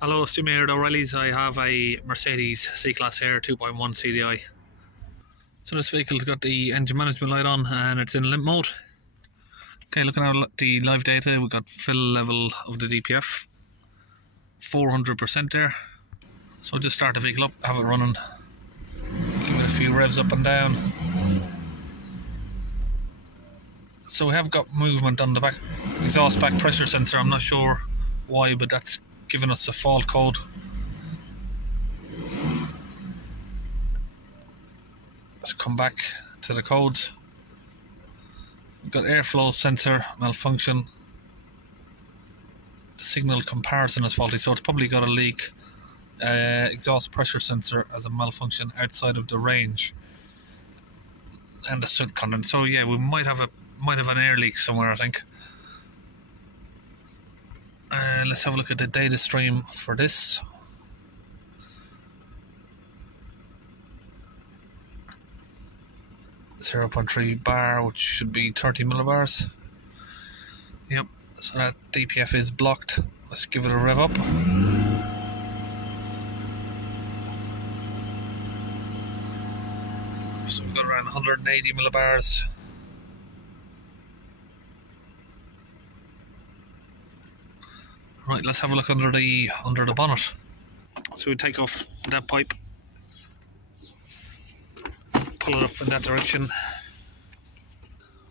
Hello, it's Jimmy here at O'Reilly's. I have a Mercedes C-Class here, 2.1 CDI. So this vehicle's got the engine management light on and it's in limp mode. Okay, looking at the live data, we've got fill level of the DPF, 400% there. So I'll just start the vehicle up, have it running, give it a few revs up and down. So we have got movement on the back exhaust back pressure sensor. I'm not sure why, but that's giving us a fault code. Let's come back to the codes. We've got airflow sensor malfunction. The signal comparison is faulty, so it's probably got a leak. Exhaust pressure sensor as a malfunction outside of the range, and the soot content. So yeah, we might have an air leak somewhere, I think. Let's have a look at the data stream for this. .3 bar, which should be 30 millibars. Yep, so that DPF is blocked. Let's give it a rev up. So we've got around 180 millibars. Right, let's have a look under the bonnet. So we take off that pipe, pull it up in that direction.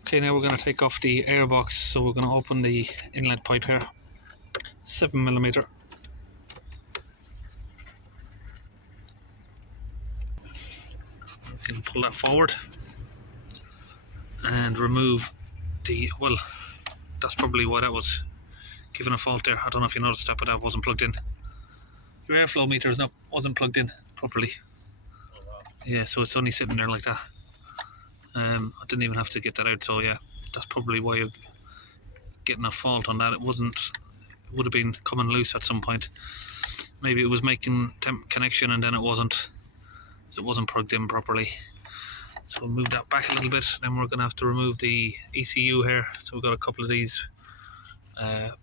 Okay, now we're going to take off the air box, so we're going to open the inlet pipe here, 7mm. We can pull that forward and remove the, well, that's probably why that was given a fault there. I don't know if you noticed that, but that wasn't plugged in. Your airflow meter wasn't plugged in properly. Yeah, so it's only sitting there like that. I didn't even have to get that out, so yeah, that's probably why you're getting a fault on that. It would have been coming loose at some point. Maybe it was making temp connection and then it wasn't, so it wasn't plugged in properly. So we'll move that back a little bit. Then we're going to have to remove the ECU here. So we've got a couple of these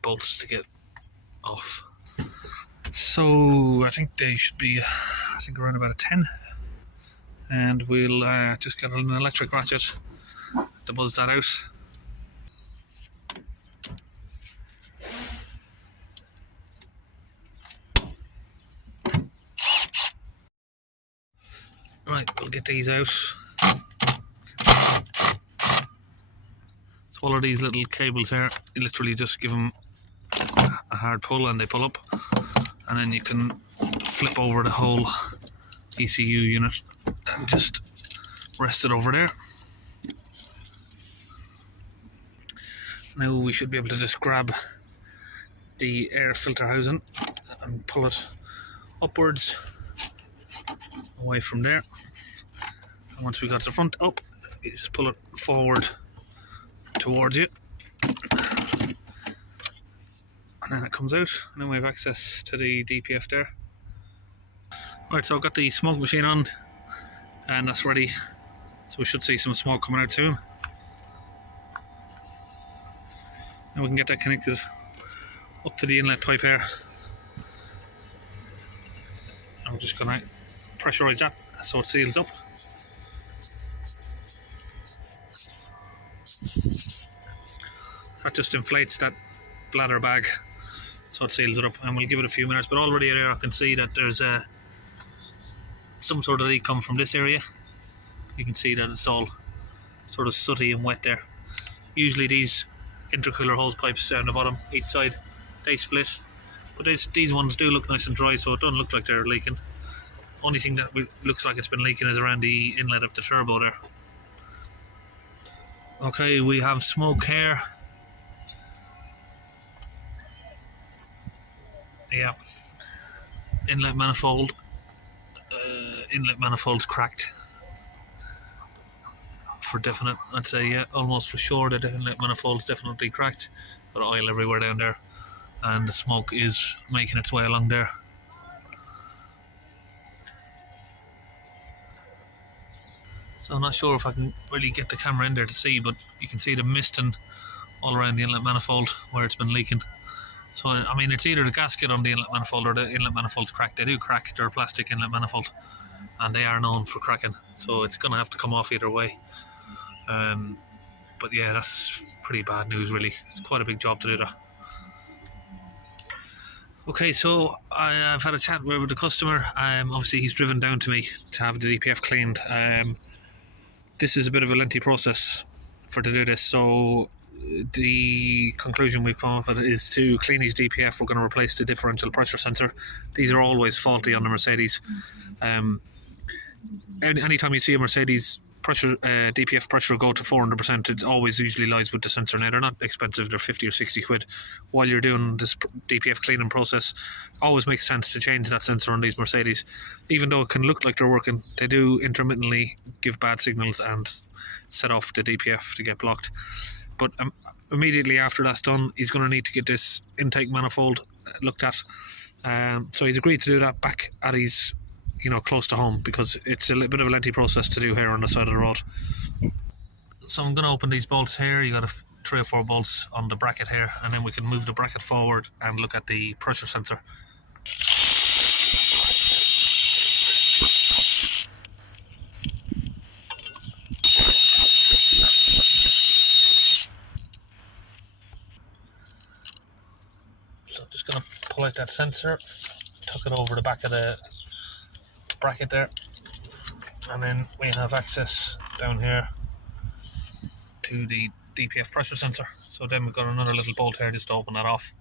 bolts to get off. So I think they should be, around about a 10. And we'll just get an electric ratchet to buzz that out. Right, we'll get these out. So all of these little cables here, you literally just give them a hard pull and they pull up, and then you can flip over the whole ECU unit and just rest it over there. Now we should be able to just grab the air filter housing and pull it upwards away from there. And once we got the front up, you just pull it forward towards you, and then it comes out, and then we have access to the DPF there. Right, so I've got the smoke machine on and that's ready, so we should see some smoke coming out soon. Now we can get that connected up to the inlet pipe here. And we're just going to pressurise that so it seals up. That just inflates that bladder bag so it seals it up, and we'll give it a few minutes. But already there I can see that there's some sort of leak come from this area. You can see that it's all sort of sooty and wet there. Usually these intercooler hose pipes down the bottom, each side, they split, but these ones do look nice and dry, so it doesn't look like they're leaking. Only thing that looks like it's been leaking is around the inlet of the turbo there. Okay, we have smoke here. Yeah, inlet manifold's cracked. For definite, I'd say, yeah, almost for sure the inlet manifold's definitely cracked. Got oil everywhere down there, and the smoke is making its way along there. So I'm not sure if I can really get the camera in there to see, but you can see the misting all around the inlet manifold where it's been leaking. So I mean, it's either the gasket on the inlet manifold or the inlet manifold's cracked. They do crack, they're a plastic inlet manifold, and they are known for cracking, so it's going to have to come off either way. But yeah, that's pretty bad news really. It's quite a big job to do that. Okay, so I've had a chat with the customer. Obviously he's driven down to me to have the DPF cleaned. This is a bit of a lengthy process to do this, so the conclusion we've come up with is to clean his DPF. We're going to replace the differential pressure sensor. These are always faulty on the Mercedes. Anytime you see a Mercedes DPF pressure go to 400%, it always usually lies with the sensor. Now, they're not expensive, they're 50 or 60 quid. While you're doing this DPF cleaning process, always makes sense to change that sensor on these Mercedes. Even though it can look like they're working, they do intermittently give bad signals and set off the DPF to get blocked. But immediately after that's done, he's going to need to get this intake manifold looked at. So he's agreed to do that back at his, close to home, because it's a little bit of a lengthy process to do here on the side of the road. So I'm going to open these bolts here. You got 3 or 4 bolts on the bracket here, and then we can move the bracket forward and look at the pressure sensor. So I'm just going to pull out that sensor, tuck it over the back of the bracket there, and then we have access down here to the DPF pressure sensor. So then we've got another little bolt here just to open that off.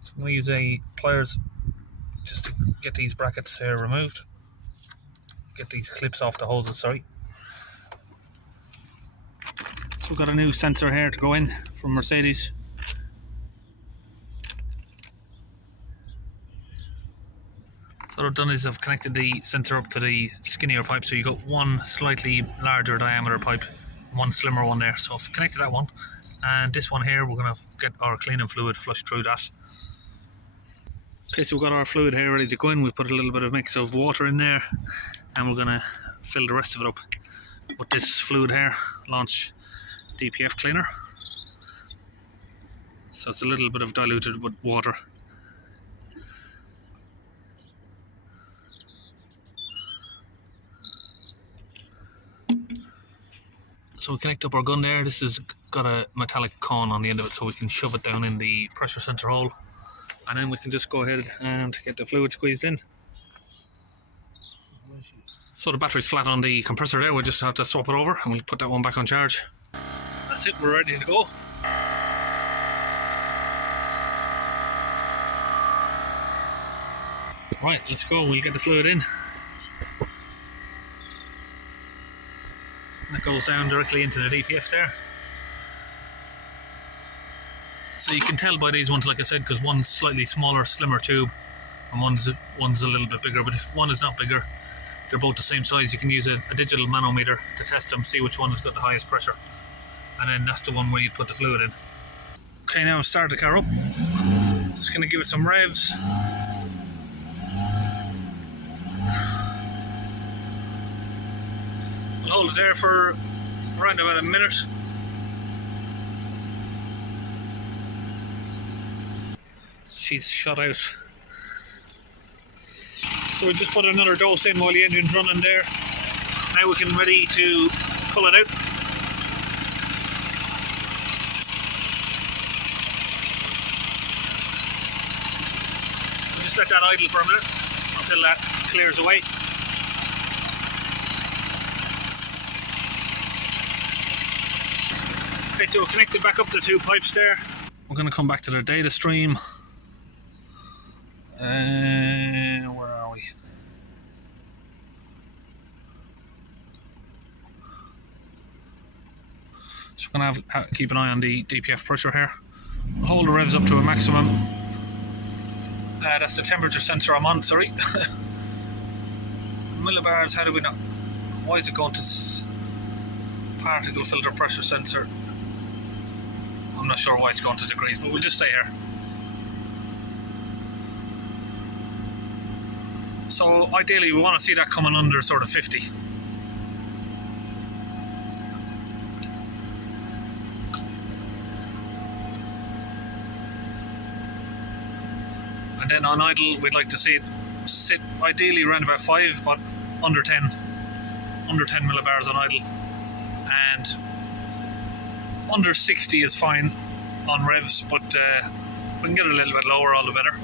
So I'm going to use a pliers just to get these brackets here removed, get these clips off the hoses, sorry. So we've got a new sensor here to go in from Mercedes. So what I've done is I've connected the sensor up to the skinnier pipe, so you got one slightly larger diameter pipe, one slimmer one there. So I've connected that one, and this one here we're going to get our cleaning fluid flushed through that. Okay, so we've got our fluid here ready to go in. We put a little bit of mix of water in there, and we're going to fill the rest of it up with this fluid here, Launch DPF cleaner. So it's a little bit of diluted with water. So we connect up our gun there. This has got a metallic cone on the end of it, so we can shove it down in the pressure sensor hole, and then we can just go ahead and get the fluid squeezed in. So the battery's flat on the compressor there. We'll just have to swap it over and we'll put that one back on charge. That's it, we're ready to go. Right, let's go. We'll get the fluid in. That goes down directly into the DPF there. So you can tell by these ones, like I said, because one's slightly smaller, slimmer tube, and one's a little bit bigger. But if one is not bigger, they're both the same size. You can use a digital manometer to test them, see which one has got the highest pressure, and then that's the one where you put the fluid in. Okay, now I've started the car up. Just going to give it some revs. I'll hold it there for around about a minute. She's shut out. So we just put another dose in while the engine's running there. Now we can ready to pull it out. We'll just let that idle for a minute until that clears away. Okay, so we'll connect it back up to the 2 pipes there. We're going to come back to the data stream. Where are we? So we're going to have keep an eye on the DPF pressure here. Hold the revs up to a maximum. That's the temperature sensor I'm on, sorry. Millibars, how do we know? Why is it going to particle filter pressure sensor? I'm not sure why it's going to degrees, but we'll just stay here. So ideally we want to see that coming under sort of 50. And then on idle we'd like to see it sit ideally around about 5, but under 10 millibars on idle, and under 60 is fine on revs, but if we can get it a little bit lower, all the better.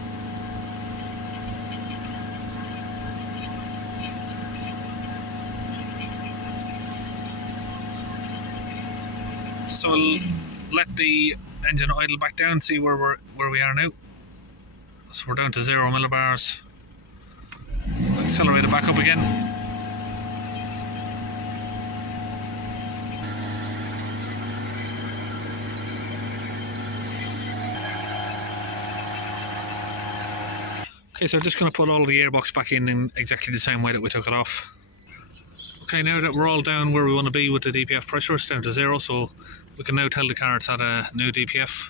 So we'll let the engine idle back down, see where we are now. So we're down to 0 millibars. Accelerate it back up again. Okay, so I'm just going to put all the airbox back in exactly the same way that we took it off. Okay, now that we're all down where we want to be with the DPF pressure, it's down to 0, so we can now tell the car it's at a new DPF.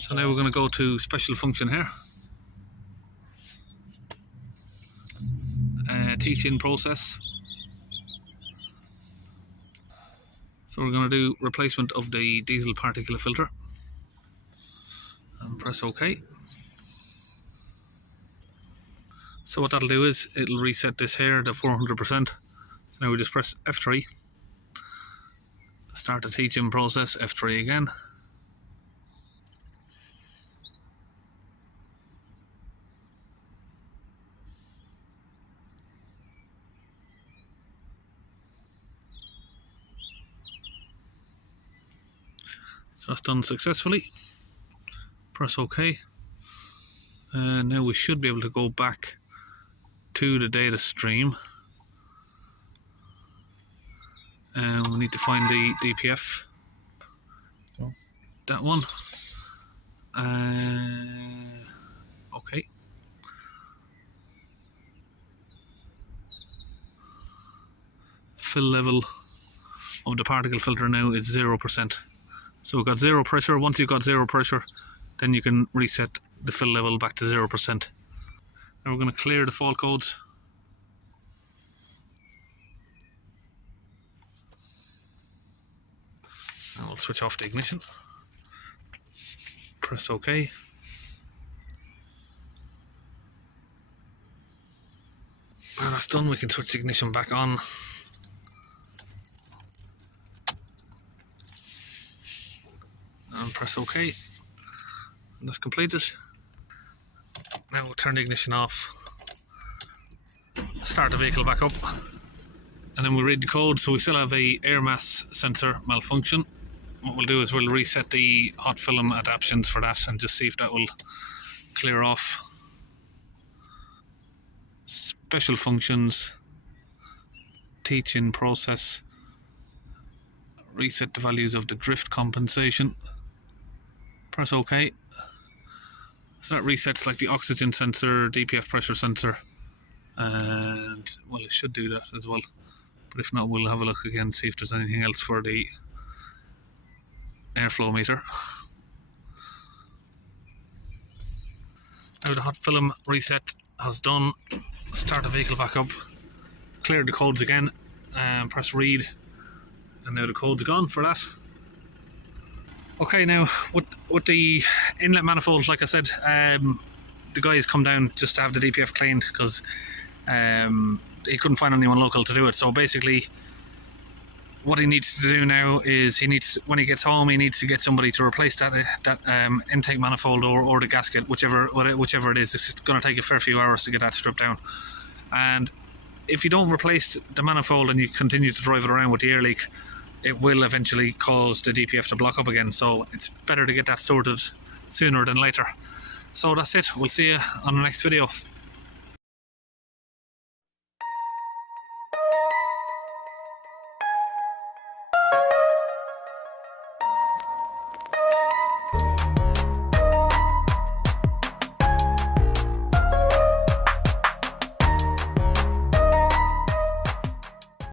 So now we're going to go to special function here. Teach-in process. So we're going to do replacement of the diesel particulate filter. And press OK. So what that'll do is it'll reset this here to 400%. So now we just press F3. Start the teach-in process, F3 again. So that's done successfully. Press OK. And now we should be able to go back to the data stream. And we need to find the DPF. So that one. Okay. Fill level of the particle filter now is 0%. So we've got 0 pressure. Once you've got 0 pressure, then you can reset the fill level back to 0%. Now we're going to clear the fault codes. And we'll switch off the ignition. Press OK. When that's done, we can switch the ignition back on. And press OK. And that's completed. Now we'll turn the ignition off. Start the vehicle back up. And then we'll read the code. So we still have a air mass sensor malfunction. What we'll do is we'll reset the hot film adaptions for that and just see if that will clear off. Special functions, teach-in process, reset the values of the drift compensation. Press OK. So that resets like the oxygen sensor, DPF pressure sensor, and well, it should do that as well. But if not, we'll have a look again, see if there's anything else for the airflow meter. Now the hot film reset has done. Start the vehicle back up, clear the codes again, and press read, and now the codes are gone for that. Okay, now with the inlet manifold, like I said, the guys come down just to have the DPF cleaned because he couldn't find anyone local to do it. So basically what he needs to do now is when he gets home, he needs to get somebody to replace that intake manifold or the gasket, whichever it is. It's going to take a fair few hours to get that stripped down. And if you don't replace the manifold and you continue to drive it around with the air leak, it will eventually cause the DPF to block up again. So it's better to get that sorted sooner than later. So that's it. We'll see you on the next video.